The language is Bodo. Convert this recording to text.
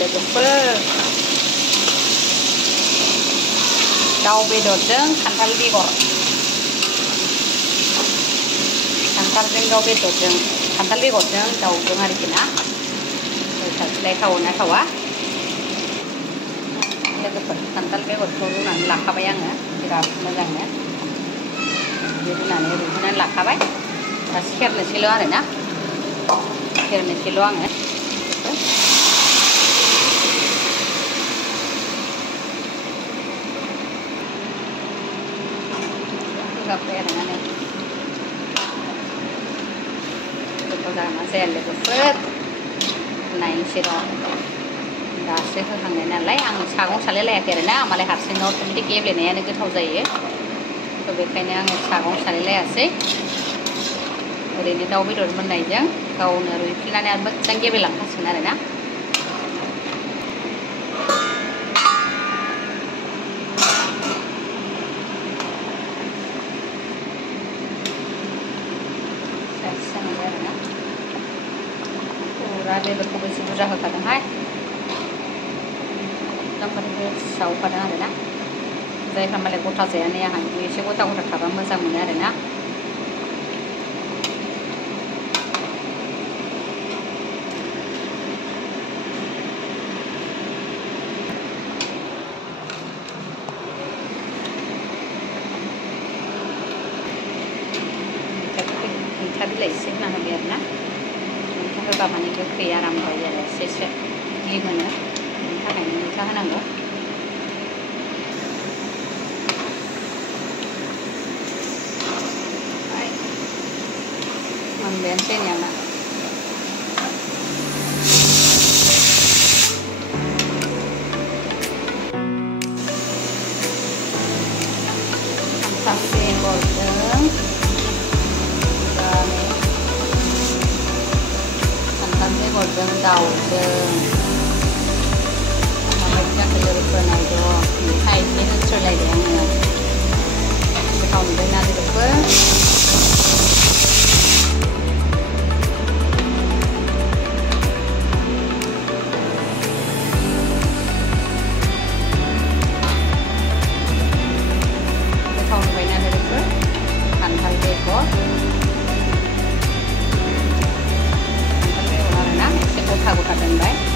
लोगोफोर दाउ बेदरजों खान्थाल बेगर खान्थालजों दाउ बेदरजों खान्थाल बेगरजों दाउजों आरोखि ना गोथावलाय थावोना थावा लोगोफोर खान्थाल बेगरखौ रुनानै लाखाबाय आङो बिराद मोजांनो रुनानै लाखाबाय दा सेरनोसैल' आरोना सेरनोसैल' आङो होगाबबाय आरोना नै गोथाव जागोना जाया लोगोफोर नायनोसै र' दासो होखांनाय नालाय आं सागं सालायलायाखै आरोना मालाय हारसिंनो अट'मेटिक गेब्लेनायानो गोथाव जायो थ' बेखायनो आङो सागं सालायलायासै ओरैनो दाउ बेदर मोननायजों गावनो रुइफिननानै आरो मोजां गेब्लेलांखासिगोन आरोना फुरा बेदरखौबो एसे बुरजा होखादोंहाय एकदमबारे सावखादों आरोना जायफ्रा मालाय गथा जाया नै आंहा एसे गथा गथा थाबा मोजां मोनो आरोना मैथा बिलाइ एसे होना होबाय आरोना मैथा होबा माने गोखै आराम जायो आरो एसे लिमोनो बेनि थाखायनो मैथा होनांगौ मोनबायानोसै नै आंना खान्थाल बेगरजों दाउजों माबायदि जाखो लोगोफोर नायद' मैथा एसे होस्रोलायबाय आङो गोथाव मोनदोंना लोगोफोर गोथाव नुबायना लोगोफोर खान्थाल बेगर गथा गथा दोनबाय